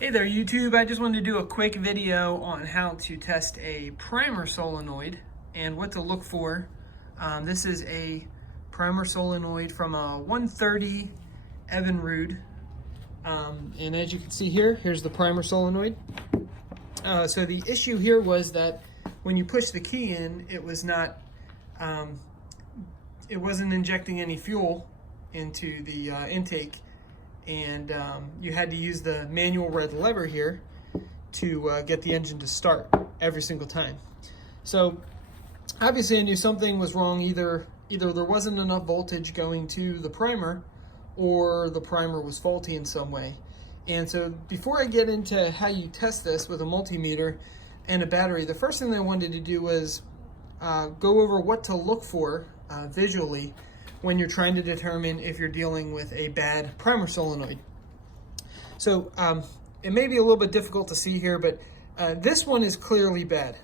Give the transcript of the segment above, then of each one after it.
Hey there YouTube, I just wanted to do a quick video on how to test a primer solenoid and what to look for. This is a primer solenoid from a 130 Evinrude. And as you can see here, here's the primer solenoid. So the issue here was that when you push the key in, it wasn't injecting any fuel into the intake. And you had to use the manual red lever here to get the engine to start every single time. So obviously I knew something was wrong. Either there wasn't enough voltage going to the primer, or the primer was faulty in some way. And so before I get into how you test this with a multimeter and a battery, the first thing I wanted to do was go over what to look for visually when you're trying to determine if you're dealing with a bad primer solenoid. So it may be a little bit difficult to see here, but this one is clearly bad.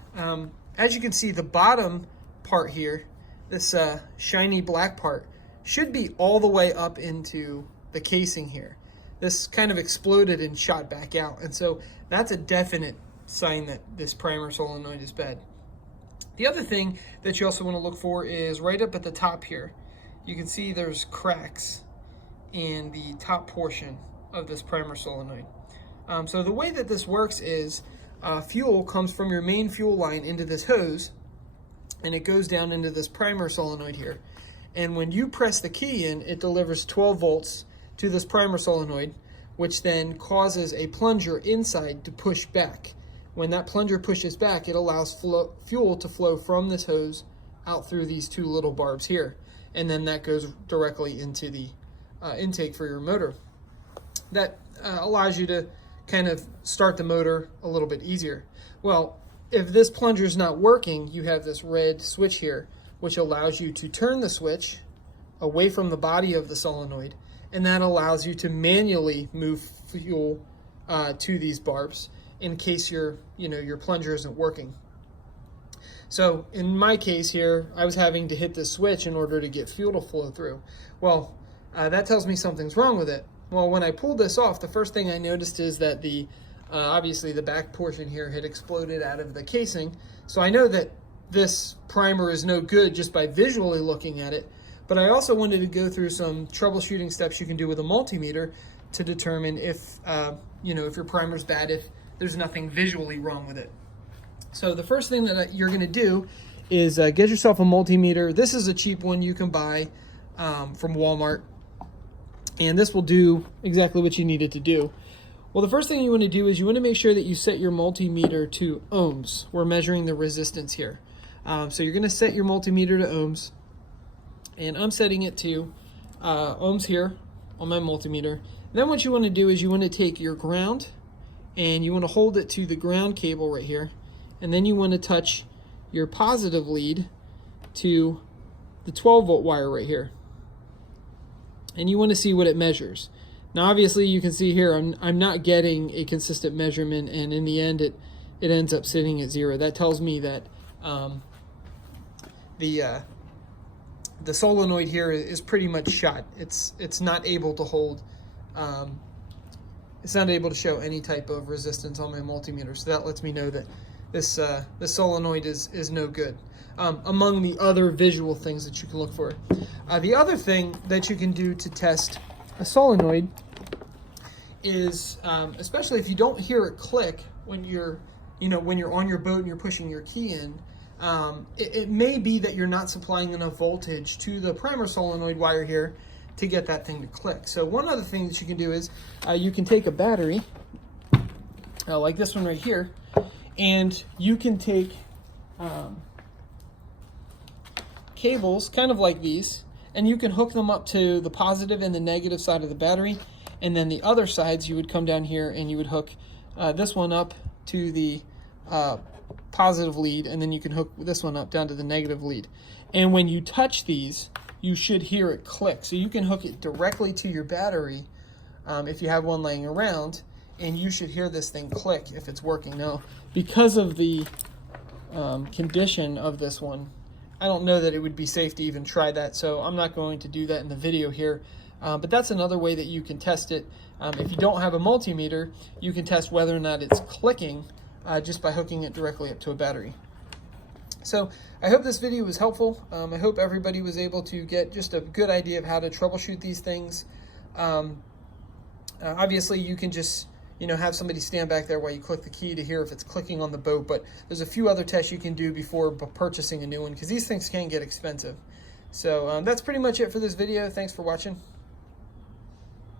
As you can see, the bottom part here, this shiny black part, should be all the way up into the casing here. This kind of exploded and shot back out, and so that's a definite sign that this primer solenoid is bad. The other thing that you also want to look for is right up at the top here. You can see there's cracks in the top portion of this primer solenoid. So the way that this works is fuel comes from your main fuel line into this hose, and it goes down into this primer solenoid here. And when you press the key in, it delivers 12 volts to this primer solenoid, which then causes a plunger inside to push back. When that plunger pushes back, it allows fuel to flow from this hose out through these two little barbs here. And then that goes directly into the intake for your motor. That allows you to kind of start the motor a little bit easier. Well, if this plunger is not working, you have this red switch here, which allows you to turn the switch away from the body of the solenoid, and that allows you to manually move fuel to these barbs in case your plunger isn't working. So in my case here, I was having to hit this switch in order to get fuel to flow through. Well, that tells me something's wrong with it. Well, when I pulled this off, the first thing I noticed is that obviously the back portion here had exploded out of the casing. So I know that this primer is no good just by visually looking at it. But I also wanted to go through some troubleshooting steps you can do with a multimeter to determine if your primer's bad, if there's nothing visually wrong with it. So the first thing that you're going to do is get yourself a multimeter. This is a cheap one you can buy from Walmart, and this will do exactly what you need it to do. Well, the first thing you want to do is you want to make sure that you set your multimeter to ohms. We're measuring the resistance here. So you're going to set your multimeter to ohms, and I'm setting it to ohms here on my multimeter. And then what you want to do is you want to take your ground, and you want to hold it to the ground cable right here. And then you want to touch your positive lead to the 12 volt wire right here. And you want to see what it measures. Now obviously you can see here I'm not getting a consistent measurement, and in the end it ends up sitting at 0. That tells me that the solenoid here is pretty much shot. It's not able to hold it's not able to show any type of resistance on my multimeter. So that lets me know that this solenoid is no good, among the other visual things that you can look for. The other thing that you can do to test a solenoid is, especially if you don't hear it click when you're on your boat and you're pushing your key in, it may be that you're not supplying enough voltage to the primer solenoid wire here to get that thing to click. So one other thing that you can do is you can take a battery like this one right here, and you can take cables kind of like these, and you can hook them up to the positive and the negative side of the battery, and then the other sides you would come down here and you would hook this one up to the positive lead, and then you can hook this one up down to the negative lead. And when you touch these, you should hear it click. So you can hook it directly to your battery if you have one laying around, and you should hear this thing click if it's working. Now, because of the condition of this one, I don't know that it would be safe to even try that, so I'm not going to do that in the video here. But that's another way that you can test it. If you don't have a multimeter, you can test whether or not it's clicking just by hooking it directly up to a battery. So I hope this video was helpful. I hope everybody was able to get just a good idea of how to troubleshoot these things. Obviously, you can just have somebody stand back there while you click the key to hear if it's clicking on the boat, but there's a few other tests you can do before purchasing a new one, because these things can get expensive. So that's pretty much it for this video. Thanks for watching.